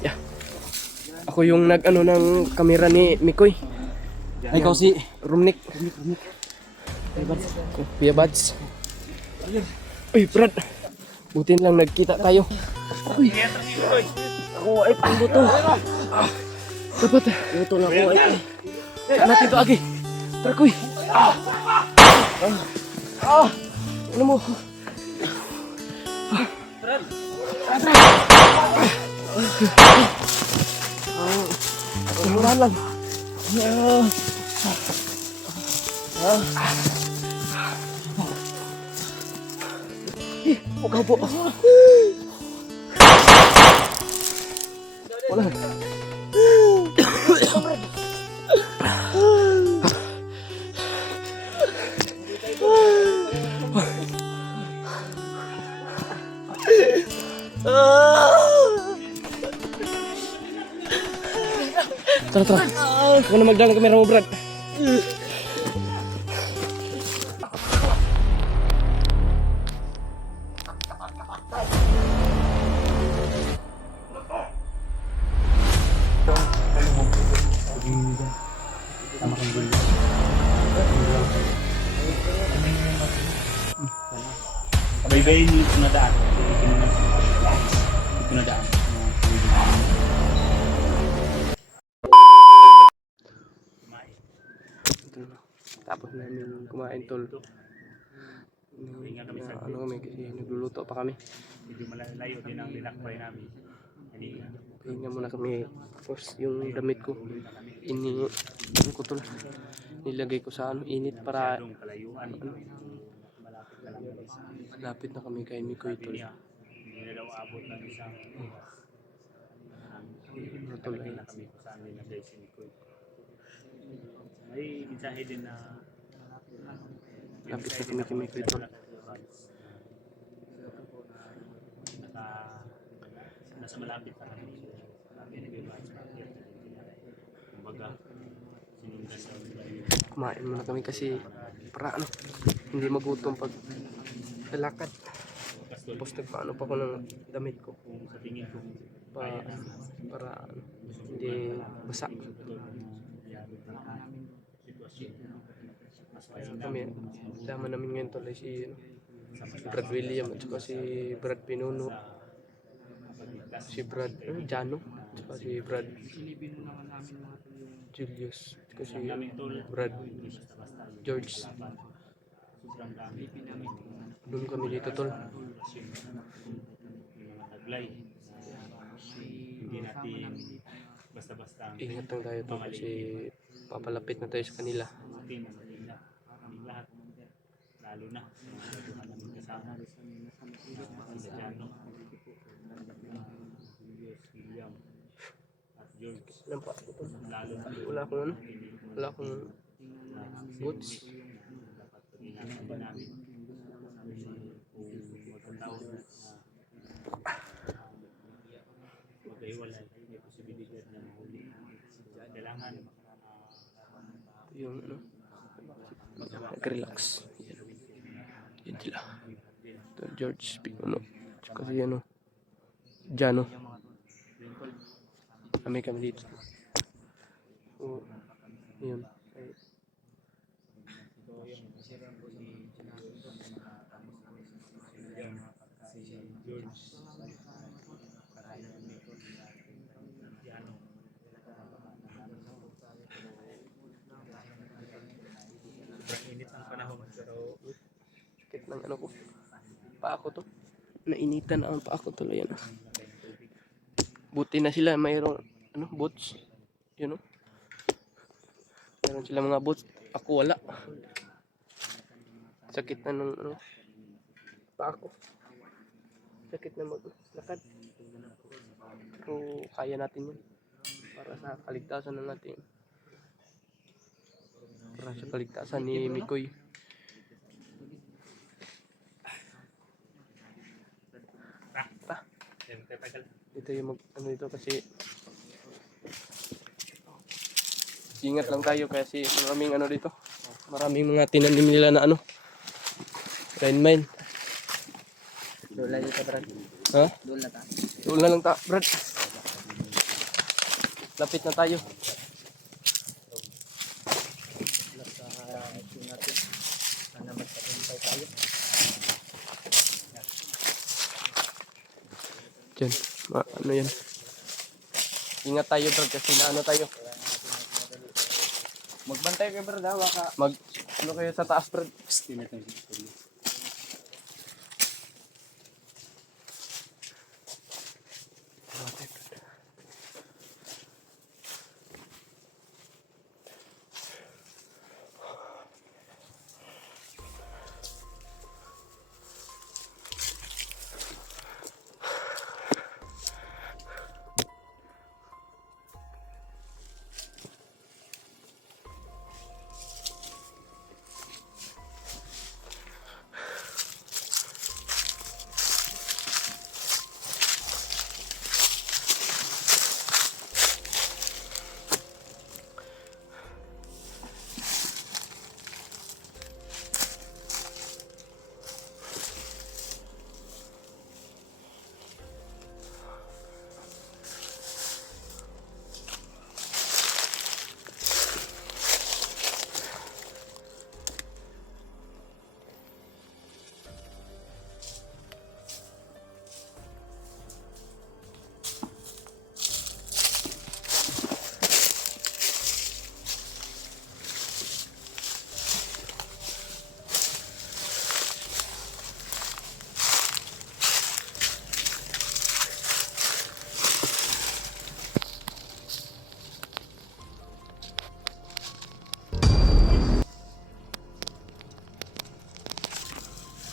Yeah. Ako yung nag-ano ng kamera ni Mikoy. Ay, ikaw si Rumnik. Kuya Bads. Uy, Brad. Butin lang nagkita tayo. Uy. ako ay pambuto. Dapat. Buto na ako ay. Saan natin ito, Agi? Tara, Kuy. Ano mo? Wala lang. Ugaw po. Wala. Tara, tara. Huwag na magdala ng kamera mo, Brad. Baybayin yung pinadaan. Yung pinadaan. Tapos namin kumain, tol. Ano kami kasi nagluluto pa kami. Medyo malayo din ang linakbay namin. Pahinga muna kami. Tapos yung damit ko, ano ko, tol, nilagay ko sa init para Kalayuan. lapit na kami kay Mikoy, tol. Hindi na daw abot ng isang Ano, tol, ay na kami kung saan nilagay si Mikoy. May mensahe din na lapit na kami kay Mikoy, tol. nasa malapit pa kami. Kumbaga, sinundan daw nila yun. Kumain muna kami kasi para ano, hindi magutom pag lalakad. Tapos nagpaano pa ko ng damit ko Sa tingin ko, para ano, hindi basa. Kami, sama namin ngayon tuloy si Brad William at saka si Brad Pinuno, si Brad Jano, at saka si Brad Julius, at saka si Brad George. Doon kami dito, tol. taglay. Hindi natin basta-basta Ingat lang tayo, tol, kasi papalapit na tayo sa kanila. atin na mag-ingat. Aming lahat. Lalo na mga baguhan namin kasama. Sila Jano, Julius, William, at George. Alam pa ako, tol. Lalo na Wala akong boots. dapat pag-ingatan din namin kung magkataon na magkahiwalay, may posibilidad na mahuli. Kailangan Yung ano, mag-relax. Yan sila. Ito, George Pinuno. Tsaka si ano, Jano. Kami dito. Oo. Yun. Ay, sobrang init ng panahon pero sakit ng ano ko. Paa ko to. Nainitan ang paa ko tuloy. Yan. Buti na sila mayroong ano, boots. Yun, know? Meron sila mga boots. Ako wala. Sakit na nung ano, paa ko. Sakit na maglakad. Pero kaya natin yun. Para sa kaligtasan na natin. Para sa kaligtasan ni Mikoy. Ito yung ano dito kasi ingat lang tayo kasi maraming ano dito. Maraming mga tinanim nila na ano, landmine. Doon lang dito, Brad. Ha? Doon na ta. Doon na lang Brad. Lapit na tayo. Sa mission natin. Sana magtagumpay tayo. Diyan. Ano yan? Ingat tayo Brad kasi na ano tayo. Magbantay kayo, Brad. Ka. Ano kayo sa taas Brad? Gusto natin ito.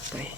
Okay.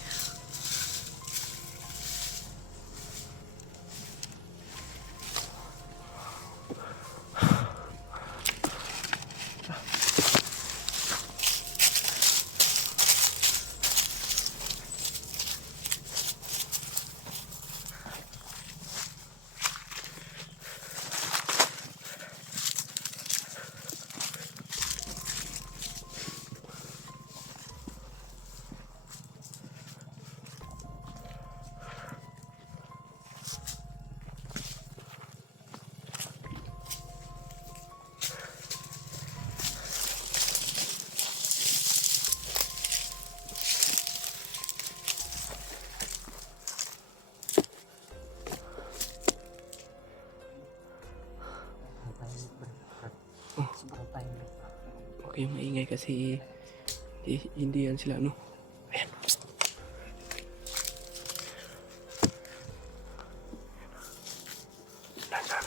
Sobrang tayo. Okay, maingay kasi hindi yan sila ano. Ayan. Nasaan?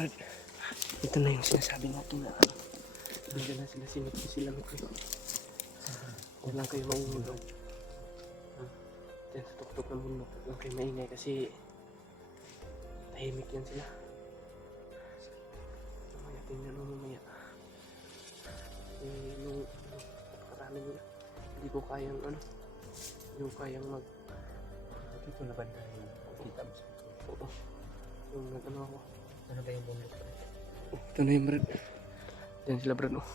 Brad, ito na yung sinasabi natin na bigla na sila sinipin sila kayo. Huwag lang kayo maingay doon. Diyan sa tuktok ng mundo, huwag lang kayo maingay kasi tahimik yan sila. Mamaya tingnan mo mamaya. Nung karami nila, hindi ko kayang hindi ko kayang dito na banda yun. Kita mo. Oo. Yung ano ako. Ano ba yung bundok? Ito na yung Brad. Diyan sila Brad. Oh.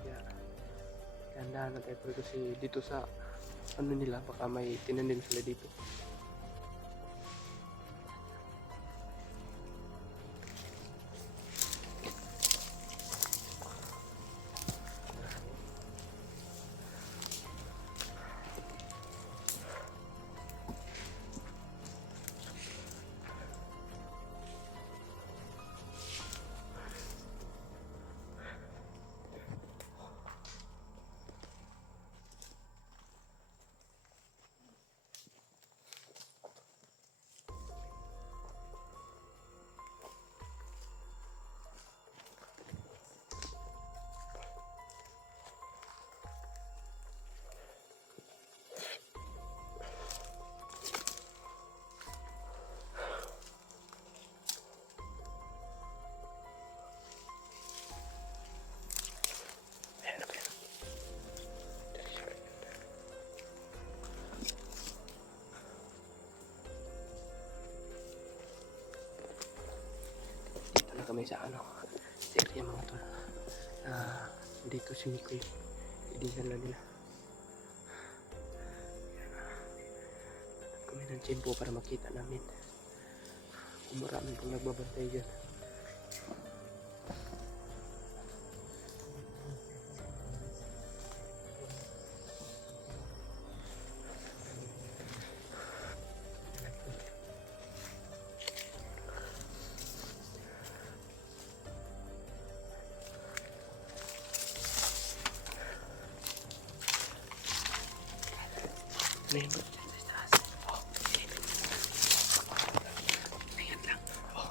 Kaya, kandahan na tayo pero kasi dito sa ano nila, baka may tinanim sila dito. Dito na kami sa ano, sa area mga tol. Dito si Mikoy. Kaibigan lang nila. Hanap kami ng tiyempo para makita namin kung marami pong nagbabantay dyan. Ano yun ba? Oh, ayan lang. Oh.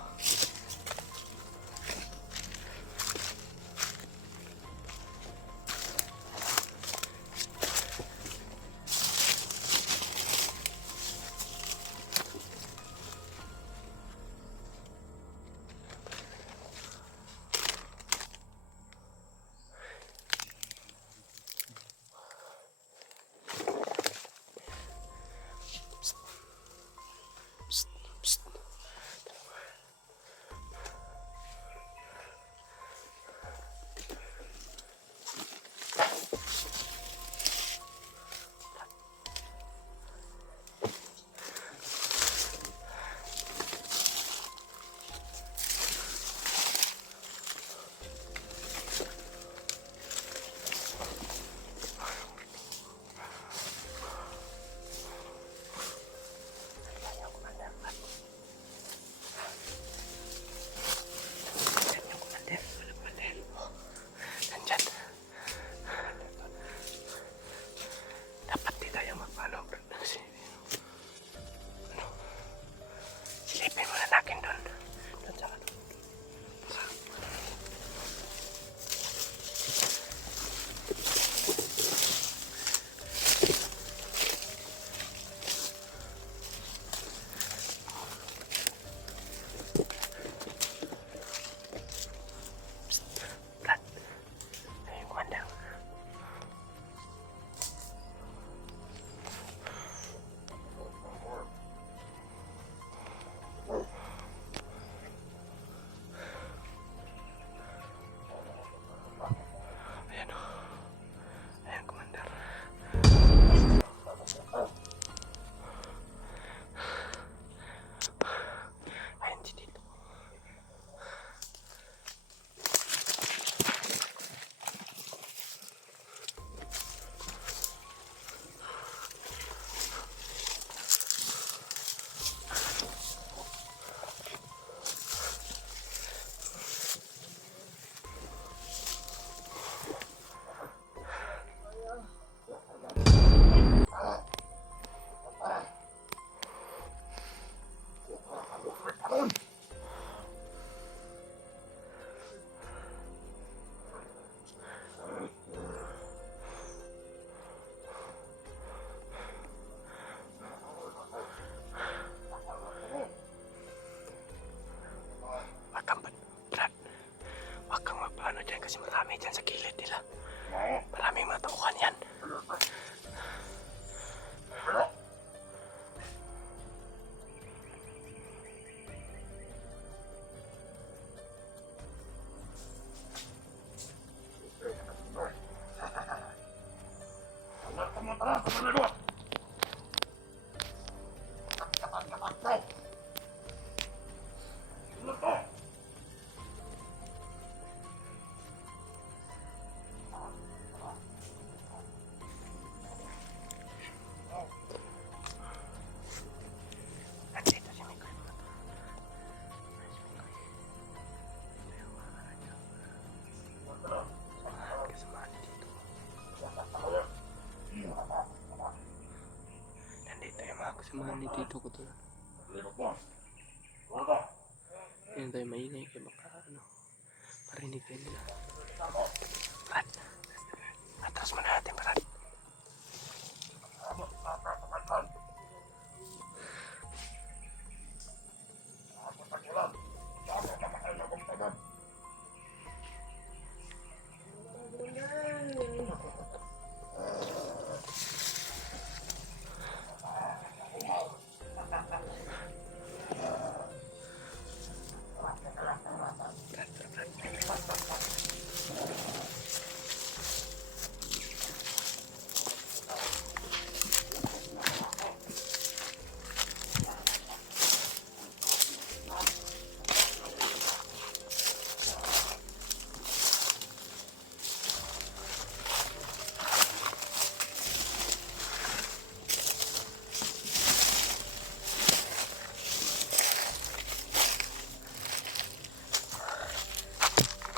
Nandito si Mikoy, mga tol. Kasamahan niya dito. Nandito yung mga kasamahan ni Tito ko to. Yan tayo maingay kaya baka marinig kayo nila. Brad, atras mo na natin, Brad.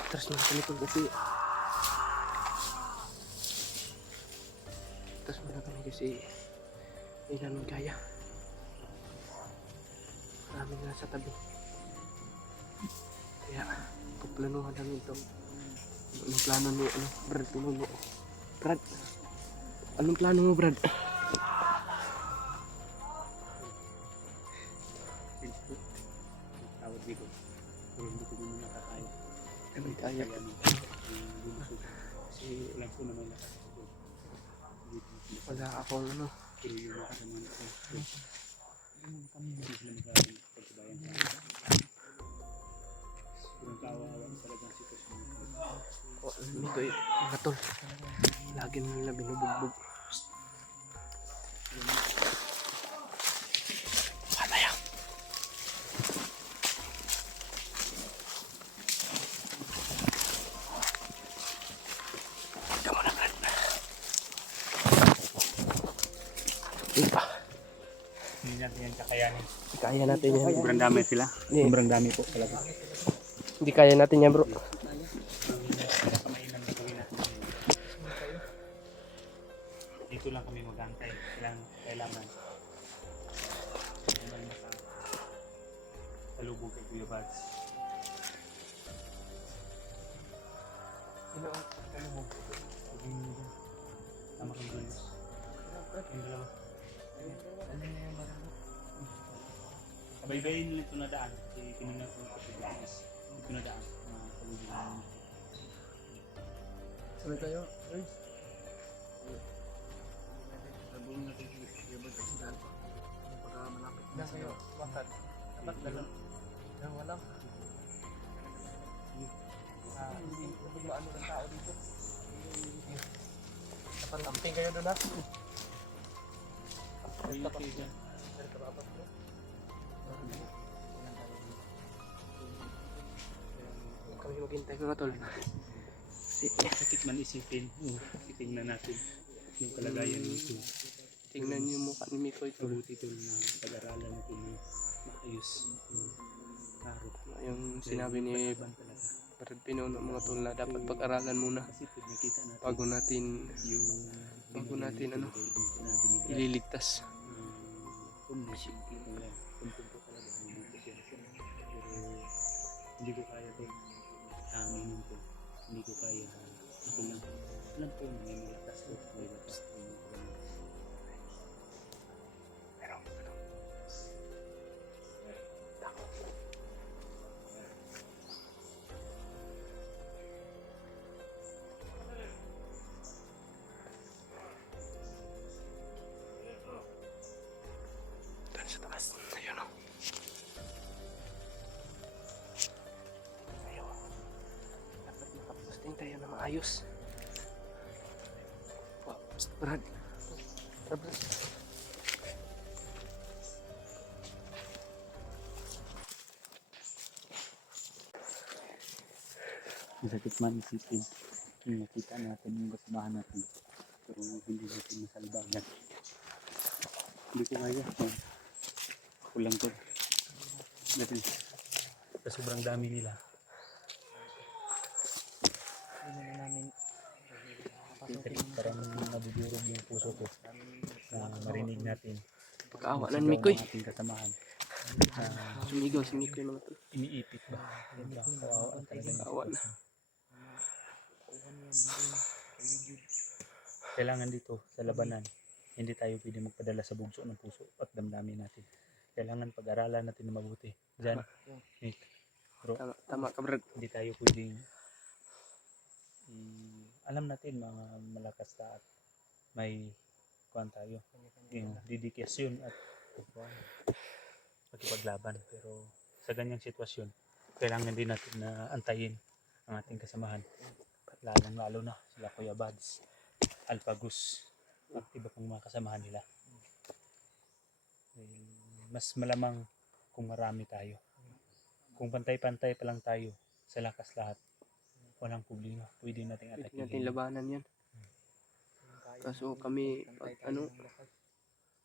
Atras mo na kami kung kasi atras mo na kami kasi hindi namin kaya. Marami na sa tabi. Kaya pagplanuhan namin ito. Anong plano ni Brad? Brad, anong plano mo, Brad? Tawad dito. Pero hindi ko din nakakaya. Kami kaya. Kasi alam ko naman lakas ko. Wala akong Pero yung makasamahan ko. Hindi sila magkakaroon pagkabayan sa akin. Pero kaawa-awa talaga ang sitwasyon ko. Mikoy, mga tol. Lagi na nila binubugbog. Pataya. Ikaw muna, Brad. Ipa. Hindi natin yan kakayanin. Kaya natin yan. Sobrang dami sila. Hindi. Sobrang dami po talaga. Hindi kaya natin yan, bro. Kamainan na gawin natin. Dito lang kami mag-antay. Kailangan. Salubog kay Kuya Bads. Tama kang gulos. Yung dalawa. Kabaybayin nila ito na daan. Kasi tinignan ko ito sa business. Ito na daan. Salubog namin. Sabay tayo. Ay. Salubog natin si Kuya Bads sa daan pa. Pagka malapit na Kayo, bakit? Dapat dalawa. Yan, wala. Hindi maano ng tao dito. Dapat camping kayo doon ha. Kuya kayo dyan. Kami maghintay mga tol. Kasi Sakit man isipin. Titingnan natin yung kalagayan nito. tingnan niyo yung mukha ni Mikoy tol. Mabuti ito na pag-aralan ito na maayos. Klaro. Yung sinabi ni Ban talaga. Brad Pinuno mga tol na dapat pag-aralan muna Kasi pag nakita natin bago natin yung sinabi ni Brad, ililigtas. kung ko talaga hindi ko siya pero hindi ko kaya ito aminin ko hindi ko kaya ako lang alam ko na may malakas ko may lakas ko Doon sa taas. Ayun o. Ayun. Dapat nakaposting tayo na maayos. Wow, Brad. Masakit man isipin. Yung nakita natin yung kasamahan natin. Pero hindi natin masalbagan. Hindi ko kaya. Kulang ko. Dati. Sa sobrang dami nila. Hindi na namin Parang nabubulog yung puso ko na marinig natin. Pagkaawa Sigaw ng Mikoy. ng ating kasamahan. Sumigaw si Mikoy mga tol. Iniipit ba? Diba? Kawawa talaga yung Kawawa na. sitwasyon. Kailangan dito sa labanan, hindi tayo pwede magpadala sa bugso ng puso at damdamin natin. Kailangan pag-aralan natin na mabuti. Diyan, Nick, bro, Tama ka brad. hindi tayo pwedeng alam natin mga malakas na at may kuhan tayo. Yung dedikasyon at pagkipaglaban. Pero sa ganyang sitwasyon, kailangan din natin na antayin ang ating kasamahan. Lalong-lalo na sila Kuya Bads, Alpagus, at iba pang mga kasamahan nila. Mas malamang kung marami tayo. Kung pantay-pantay pa lang tayo sa lakas lahat, walang problema. Pwede nating Pwede atakin. natin labanan yan. Kaso kami, pag ano,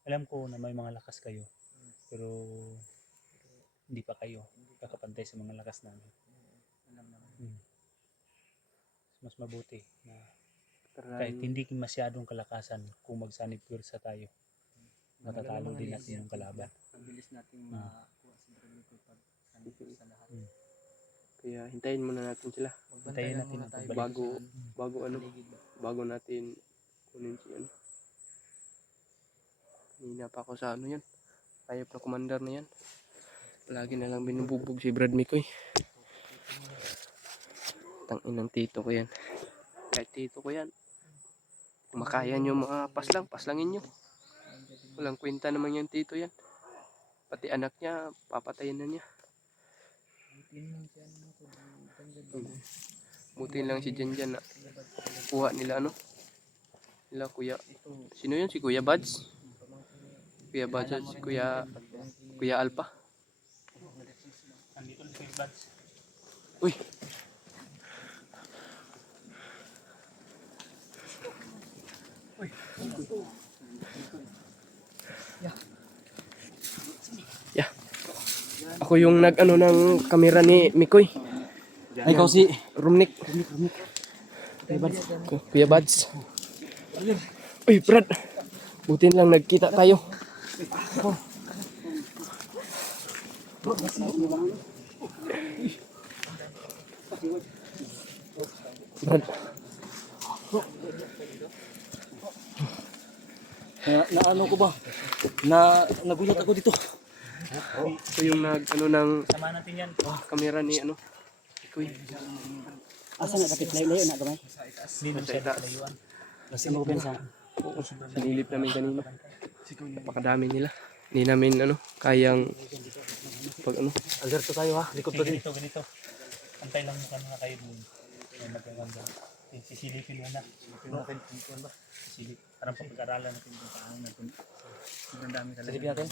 Alam ko na may mga lakas kayo, pero hindi pa kayo kakapantay sa mga lakas namin. Mas mabuti na kahit hindi masyadong kalakasan, kung magsanib pwersa tayo, matatalo din natin yung kalaban. Mabilis natin makuha si Bradley pag sanib sa lahat. kaya hintayin muna natin sila. Hintayin natin ang pagbalik. Bago natin kunin si ano. Kanina pa ako sa ano yan. Ayop na commander na yan. Palagi na lang binubugbog si Brad Mikoy. Tangin ng tito ko yan. Kahit tito ko yan. Kung makaya nyo mga paslangin nyo. Walang kwenta naman yung tito yan. Pati anak niya, papatayin na niya. Buti lang si Janjan na kuha nila ano. Nila kuya. Sino yun? Si Kuya Bads? Kuya Bads at si Kuya Alpa. Andito na si Bads. Uy! Yeah. Ako yung nag-ano ng kamera ni Mikoy. Ay, ikaw si Rumnik. Kuya Bads. Uy, Brad. Buti lang nagkita tayo. Brad. Ano ko ba? Nagulat ako dito. Ako yung nag-ano ng sama natin yan. kamera ni ano. Mikoy. Asa na kapit layo na gamay? Hindi naman siya nakalayuan. Kasi mo pensa. Oo, sinilip namin kanina. Napakadami nila. Hindi namin ano, kayang pag ano. Alerto tayo ha. Likod pa din. Ganito. Antay lang mukha mga kayo dun. May magaganda. Sisilipin mo na. Sisilipin natin kung ba. Sisilip. Parang pag-aralan natin kung paano natin. Sobrang dami talaga. Silipin natin.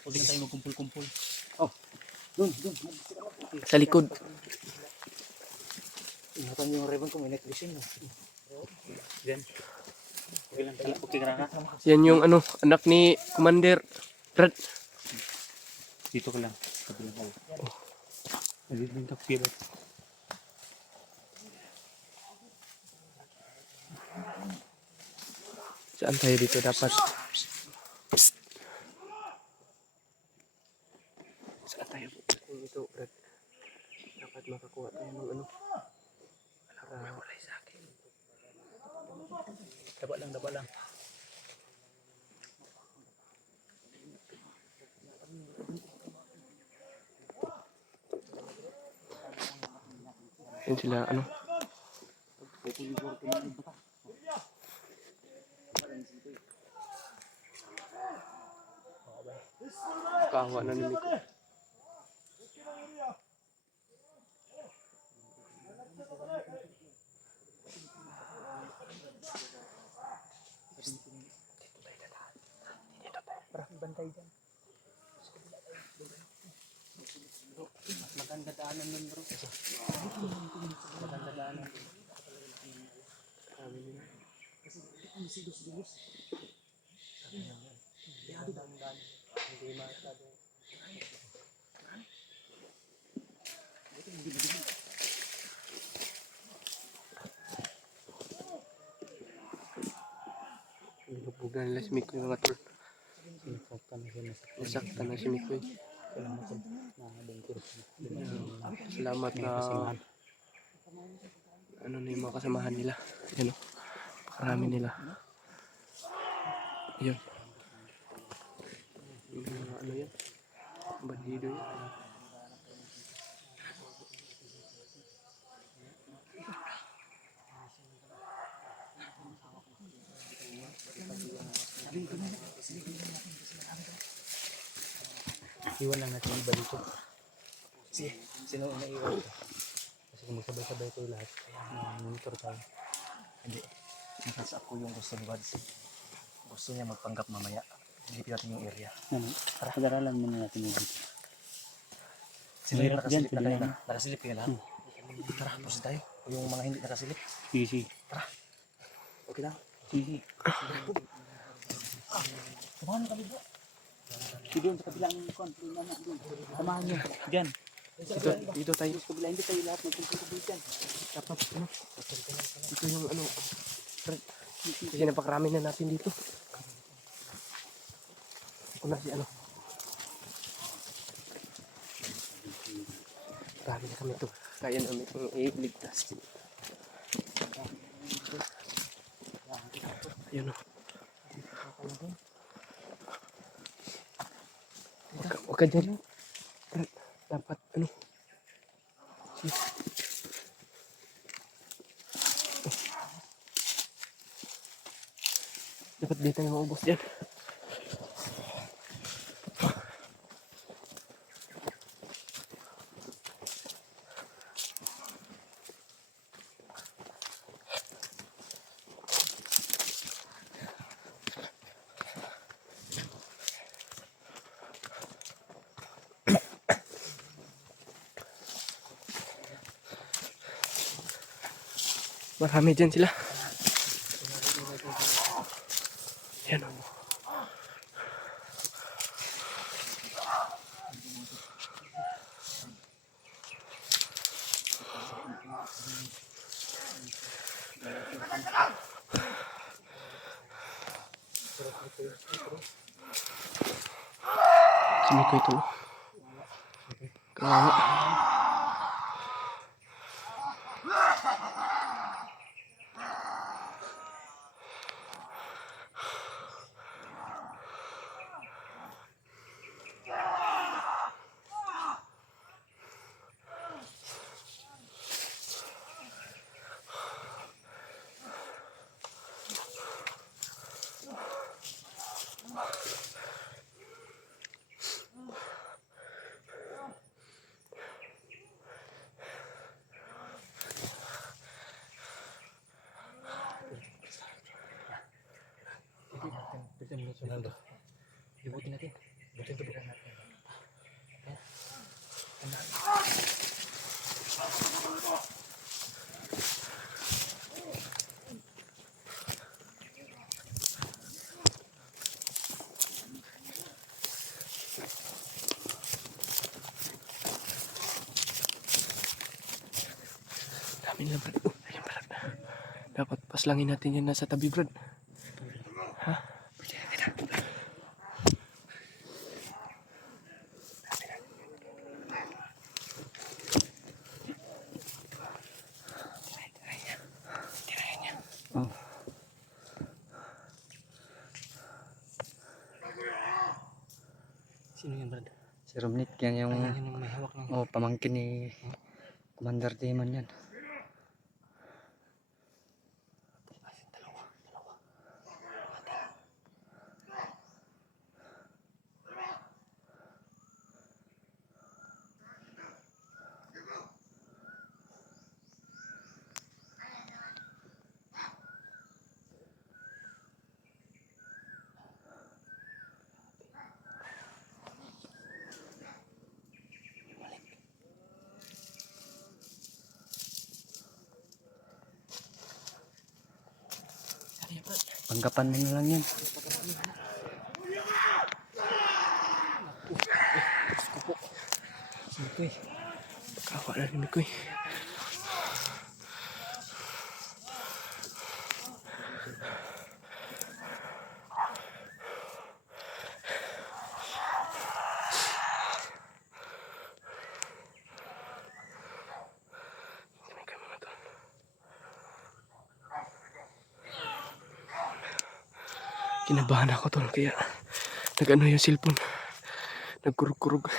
Huwag na tayo magkumpul-kumpul. Dun. Sa likod. Ingatan yung ribbon ko may electrician no. Yan. Okay lang tala. Okay ka na. Yan yung ano, anak ni Commander Brad. Dito ka lang. Kabilang ko. Nagiging kapirat. Saan tayo dito dapat? Saan tayo? Ito, Brad. Dapat makakuha tayo ng ano. Wala sa akin. Daba lang. Yan sila, ano. Kawa na ni Miko. tayo dyan. Mas maganda daanan nun bro. Maganda daanan. Hindi masyado. Binubugan nila si Mikoy mga tol. Nasaktan na si Mikoy. Salamat na ano na yung mga kasamahan nila. Yan o. Pakarami nila. Yun. Yung mga ano yan. Bandido yan. Iwan lang natin iba dito. Sige, sino na iwan ito? Kasi kung magsabay-sabay tayo lahat, monitor tayo. Hindi. Nakasa ako yung gusto ni Wads. Gusto niya magpanggap mamaya. Hindi natin yung area. Tara, pag-aralan muna natin yung dito. Sino yung nakasilip na kanina? Nakasilip kayo lahat? Tara, pusin tayo. O yung mga hindi nakasilip. Sige. Tara. Okay lang? Sige. Samahan kami bro. Doon sa kabilang konti naman doon. Samahan nyo. Diyan. Dito tayo. Sa kabila, hindi tayo lahat magpunta dyan. Dapat ano. Ito yung ano. Kasi napakarami na natin dito. Una si ano. Marami na kami ito. Kaya namin itong iligtas. Ayun o. Huwag ka dyan. Dapat ano. Dapat dito na maubos dyan. Marami dyan sila. Yan o. Sini ko ito. Kawawa. Libutin natin. Butin ito bukan natin. Dami nila brad. Ayun brad. Dapat paslangin natin yan nasa tabi brad. Ha? Sino yan Brad? Si Romnit, yan yung Yan yung may hawak ng pamangkin ni Commander Damon yan. Panggapan mo na lang yan. Okay. Kawa na rin ko eh. Kinabahan ako tol, kaya nag-ano yung cellphone, nagkurug-kurug.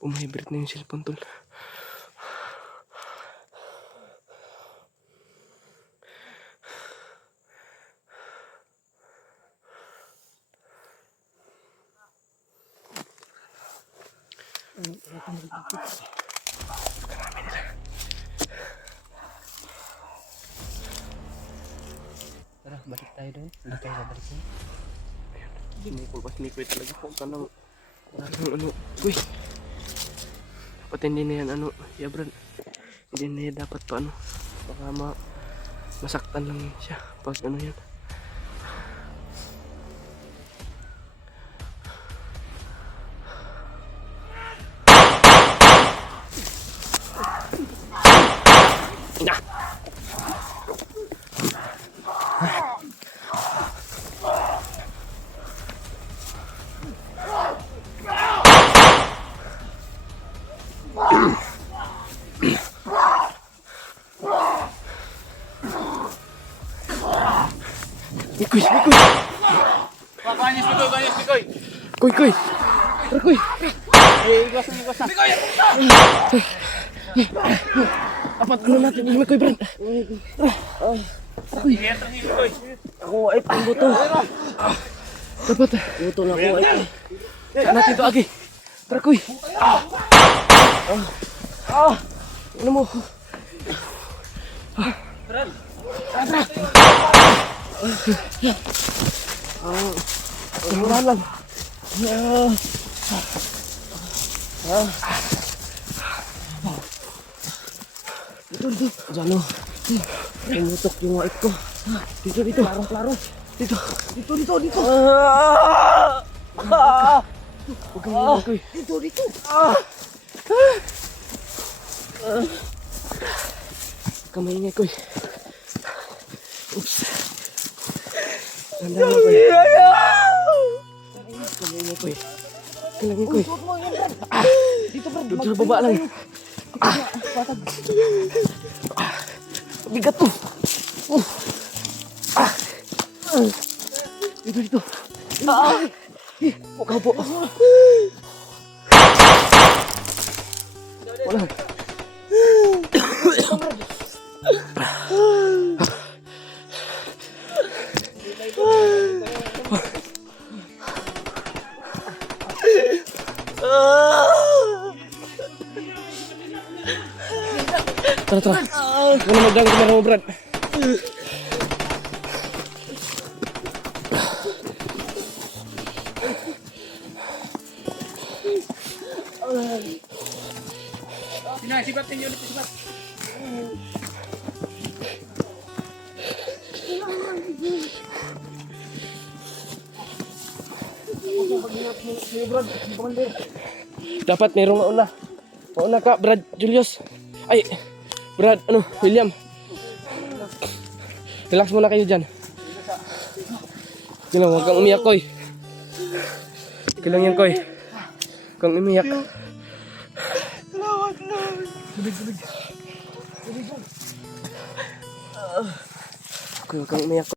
Pumahibrit na yung cellphone tol. Tara, balik tayo doon. Hindi tayo babalik doon. Sinikoy talaga po. Tanong, ano, uy. Dapat hindi na yan, ano, yeah Brad. Hindi na yan dapat pa, ano, baka masaktan lang siya pag ano yan. Nah. Mikoy, Mikoy! Kanyas, Mikoy! Koy, Koy! Tara, Koy! Igwas na. Mikoy! Apat ano natin, Mikoy, Brad! Mikoy! Ako ay pangbuto. Dapat. Buto na ko ay. Saan natin ito, Agi? Tara, Koy! Ano mo? Brad! Murahan lang. Dito. Diyan o. Pumutok yung white ko. Dito. Klaro. Dito. Huwag kang hilang, Koy. Dito. Kamay niya, Koy. Oops. Tanda mo, Koy. Kamay niya, Koy. Kalangin, Koy. Dito, Brad. Doon sa baba lang. Bigat to. Dito. Huwag ka po. Wala. Tara. Huwag na magdang kumara mo, Brad. Sibat ninyo ulit, sibat. Dapat merong mauna. Mauna ka, Brad Julius. Ay, Brad, William. Relax muna kayo dyan. Sige lang, huwag kang umiyak, Koy. Sige lang yan, Koy. Huwag kang umiyak. Koy, huwag kang umiyak.